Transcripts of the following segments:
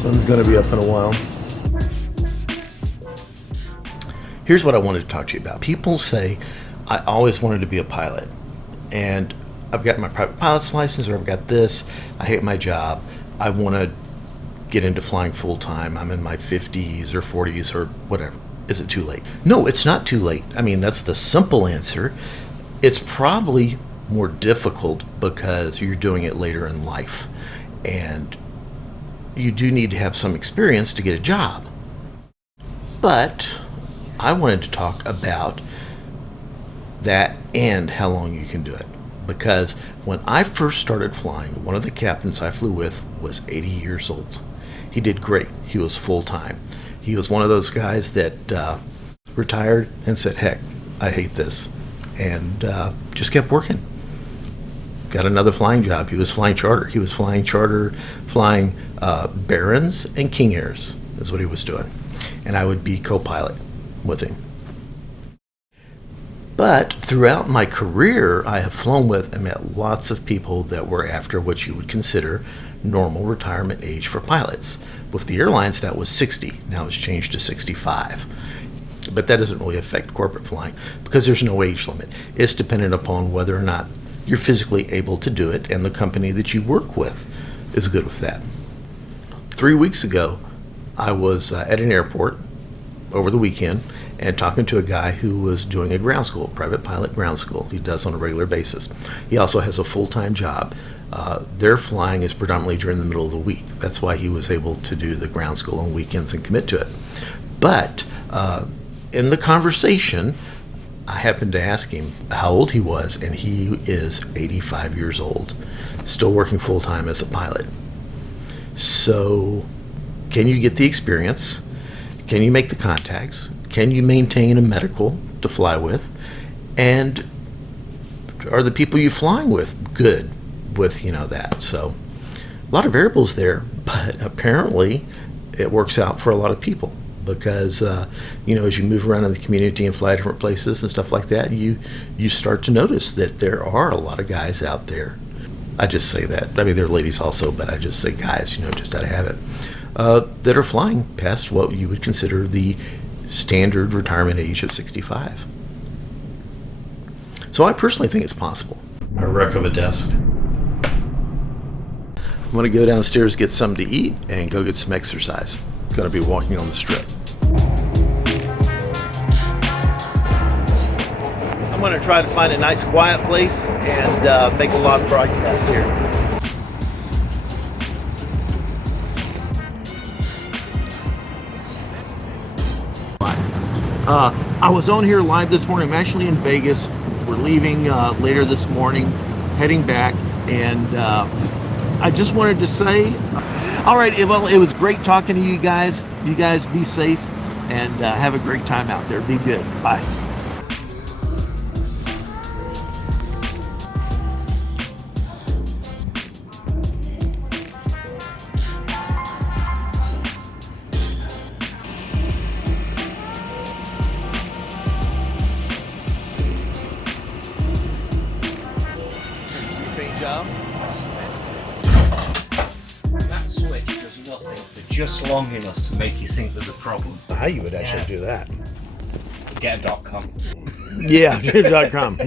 Sun's going to be up in a while. Here's what I wanted to talk to you about. People say, I always wanted to be a pilot, and I've got my private pilot's license, or I've got this, I hate my job, I want to get into flying full time, I'm in my 50s or 40s or whatever. Is it too late? No, it's not too late. I mean, that's the simple answer. It's probably more difficult because you're doing it later in life, and you do need to have some experience to get a job. But I wanted to talk about that and how long you can do it. Because when I first started flying, one of the captains I flew with was 80 years old. He did great. He was full-time. He was one of those guys that retired and said, heck, I hate this. And just kept working. Got another flying job. He was flying charter. He was flying charter, flying Barons and King Airs is what he was doing. And I would be co-pilot with him. But throughout my career, I have flown with and met lots of people that were after what you would consider normal retirement age for pilots. With the airlines, that was 60. Now it's changed to 65. But that doesn't really affect corporate flying because there's no age limit. It's dependent upon whether or not you're physically able to do it, and the company that you work with is good with that. 3 weeks ago, I was at an airport over the weekend and talking to a guy who was doing a ground school, private pilot ground school. He does on a regular basis. He also has a full-time job. Their flying is predominantly during the middle of the week. That's why he was able to do the ground school on weekends and commit to it. But in the conversation, I happened to ask him how old he was, and he is 85 years old, still working full-time as a pilot. So, can you get the experience? Can you make the contacts? Can you maintain a medical to fly with? And are the people you're flying with good with, that? So, a lot of variables there, but apparently it works out for a lot of people. Because, as you move around in the community and fly different places and stuff like that, you start to notice that there are a lot of guys out there. I just say that. I mean, there are ladies also, but I just say guys, just out of habit, that are flying past what you would consider the standard retirement age of 65. So I personally think it's possible. A wreck of a desk. I'm going to go downstairs, get something to eat, and go get some exercise. Going to be walking on the strip. I'm going to try to find a nice quiet place and make a live broadcast here. I was on here live this morning. I'm actually in Vegas. We're leaving later this morning, heading back, and I just wanted to say, all right, well, it was great talking to you guys. You guys be safe and have a great time out there. Be good. Bye. Paint job. That switch does nothing for just long enough to make you think there's a problem. How you would actually do that? Get a .com. Yeah, .com.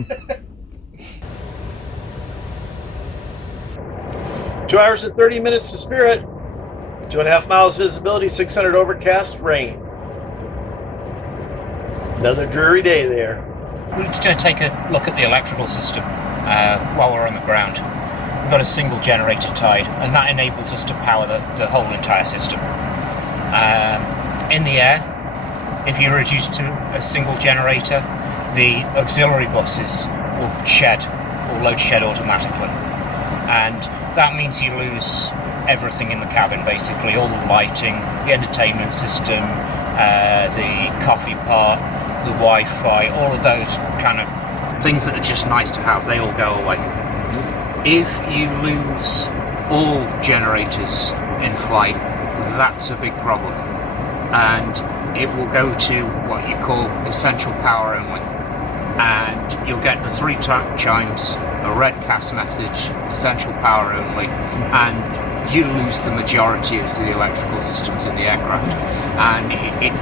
2 hours and 30 minutes to Spirit. 2.5 miles visibility, 600 overcast, rain. Another dreary day there. We're just going to take a look at the electrical system while we're on the ground. We've got a single generator tied, and that enables us to power the whole entire system. In the air, if you're reduced to a single generator, the auxiliary buses will load shed automatically. And that means you lose everything in the cabin, basically, all the lighting, the entertainment system, the coffee part, the Wi-Fi, all of those kind of things that are just nice to have, they all go away. If you lose all generators in flight, that's a big problem. And it will go to what you call essential power only. And you'll get the 3 chimes, a red CAS message, essential power only, and you lose the majority of the electrical systems in the aircraft, and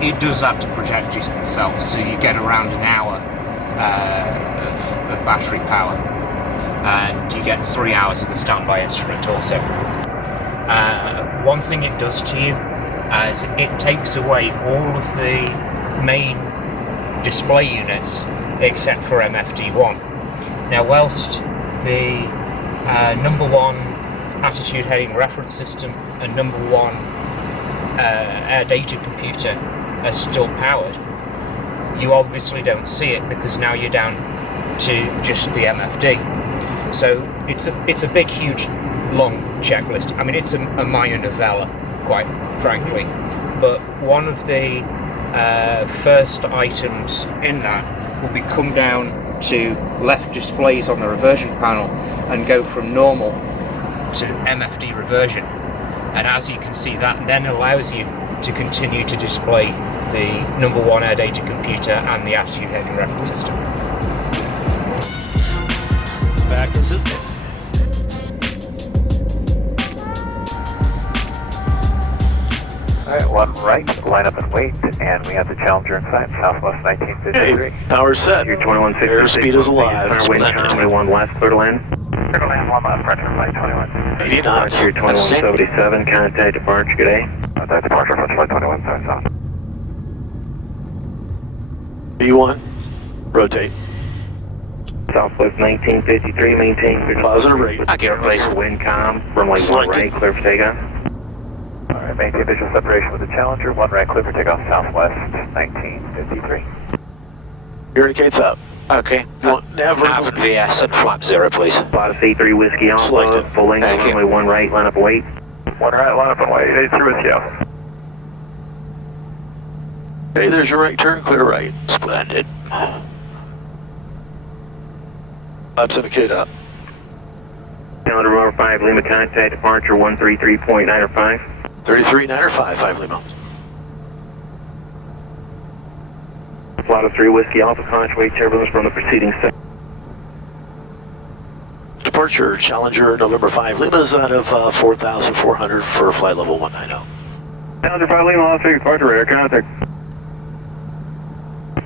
it does that to protect itself, so you get around an hour of battery power, and you get 3 hours of the standby instrument also. One thing it does to you is it takes away all of the main display units except for MFD1. Now, whilst the number 1 attitude heading reference system and number 1 air data computer are still powered, you obviously don't see it because now you're down to just the MFD. So it's a big, huge, long checklist. I mean, it's a minor novella, quite frankly, but one of the first items in that will be come down to left displays on the reversion panel and go from normal to MFD reversion, and as you can see, that then allows you to continue to display the number 1 air data computer and the attitude heading reference system. Back in business. Alright, 1 right, line up and wait, and we have the Challenger in sight, southwest 1953. Hey, power set. Your 2160. Airspeed is alive. Wind Splendid. 21 left, clear to land. Clear to land, 1 left, pressure flight 21. 80 knots. Your 2177, contact departure, good day. Contact departure, flight 21, south. B1. Rotate. Southwest 1953, maintain clear to Positive rate. Accurate place. Wind calm, runway 1 Selected. right, clear for takeoff. Alright, maintain visual separation with the Challenger, 1 right, clear for takeoff, southwest 1953. Your indicates up. Okay. Never. Nav and VS at flap 0, please. Odyssey 3 Whiskey Alpha, Selected. full length, Thank you. runway 1 right, line up and wait. 1 right, line up and wait, 83 Whiskey Alpha. Hey, there's your right turn, clear right. Splendid. Flaps indicate up. Calendar Rover 5, Lima contact departure 133.905. 33, 9 or 5, 5 Lima. Flight of 3 Whiskey Alpha, contour turbulence from the preceding set. Departure, Challenger, November 5 Lima's out of 4,400 for flight level 190. Challenger 5 Lima, Las Vegas departure radar contact.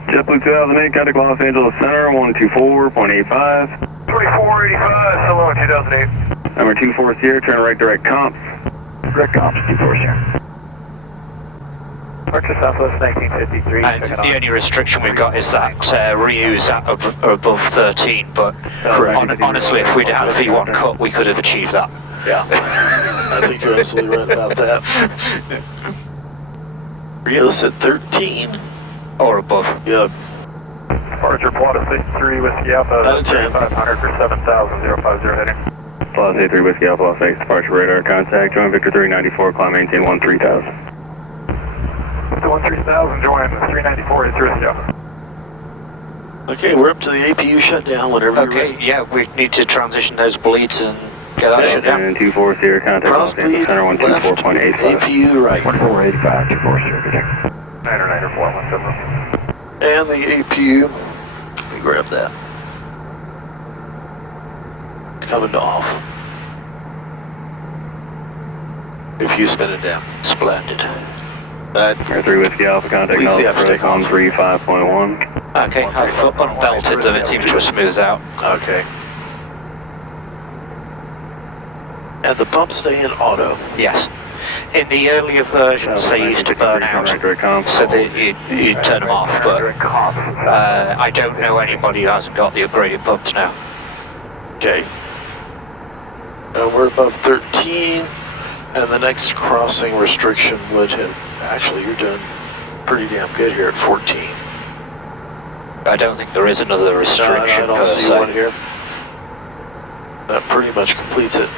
JetBlue 2008, contact Los Angeles Center, 124.85. 2485, hello 2008. Number 24 Sierra, turn right direct comps. Direct comps, 24 Sierra. Departure Southwest 1953. And the only restriction we've got is that reuse at above 13, but honestly, if we'd had a V1 cut, we could have achieved that. Yeah. I think you're absolutely right about that. Rios at 13. Or above. Yep. Departure Plata 63 Whiskey Alpha, Out of 10. 3500 for 7,050 heading. Plata 63 Whiskey Alpha, Las Vegas departure radar contact, join Victor 394, climb maintain 13,000. 13,000, join 394, it's Whiskey Alpha. Okay, we're up to the APU shutdown whenever you're Okay, ready. yeah, we need to transition those bleeds and get that shut down. And 24 Sierra, contact Cross Los Angeles bleed, Center, left, 124.85. APU right. 2485, 24 Sierra, good day. 99417. And the APU, let me grab that. Coming off. APU spinning down. Splendid. That, Air 3 Whiskey Alpha, contact Please, Nellis yeah, for takeoff. 135.1. Okay, I've unbelted them, it seems to have smoothed out. okay. And the pumps stay in auto. Yes. In the earlier versions, they used to burn out, so that you'd turn them off, but I don't know anybody who hasn't got the upgraded pumps now. Okay. We're above 13, and the next crossing restriction would have, actually you're doing pretty damn good here at 14. I don't think there is another No, restriction I don't per see se. one here. That pretty much completes it.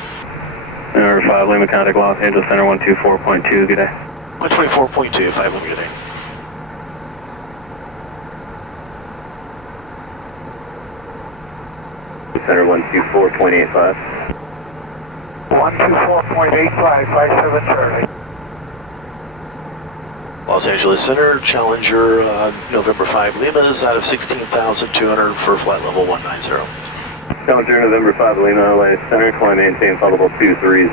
Number 5 Lima, contact Los Angeles Center, 124.2, good day. 124.2, 5 Lima, good day. Center 124.85. 124.85, 57 Charlie. Los Angeles Center, Challenger, November 5 Lima is out of 16,200 for flight level 190. Challenger November 5 Lima, LA Center, climb maintain flight level 230.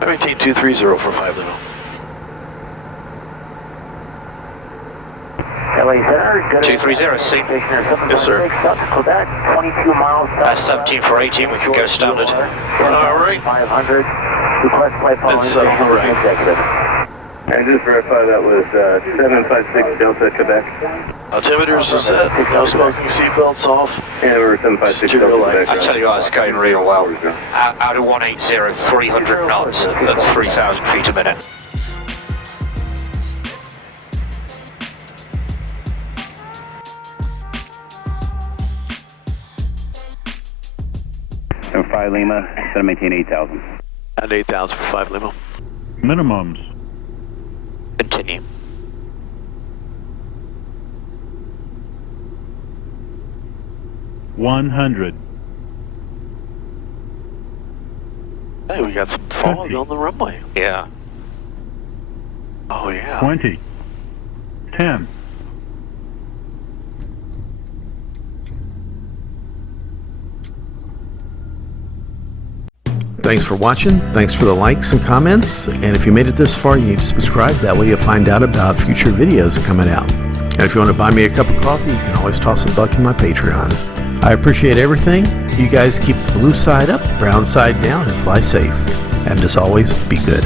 I maintain 230 for 5 Lima. LA Center, 230, see. Yes, sir. Quebec, 22 miles. 17 for 18, we can go standard. All right. 500. Request flight following That's right. executive. And just verify that was 756 Delta Quebec. Altimeters are set. No smoking, seatbelts off. And we're 756 Stereo Delta lights. Quebec. I tell you what, it's going real well. Out of 180, 300 knots at 3,000 feet a minute. And 5 Lima, set to maintain 8,000. And 8,000 for 5 Lima. Minimums. Continue. $100. Hey, we got some fog on the runway. Yeah. Oh, yeah. 20. 10. Thanks for watching. Thanks for the likes and comments. And if you made it this far, you need to subscribe. That way you'll find out about future videos coming out. And if you want to buy me a cup of coffee, you can always toss a buck in my Patreon. I appreciate everything. You guys keep the blue side up, the brown side down, and fly safe. And as always, be good.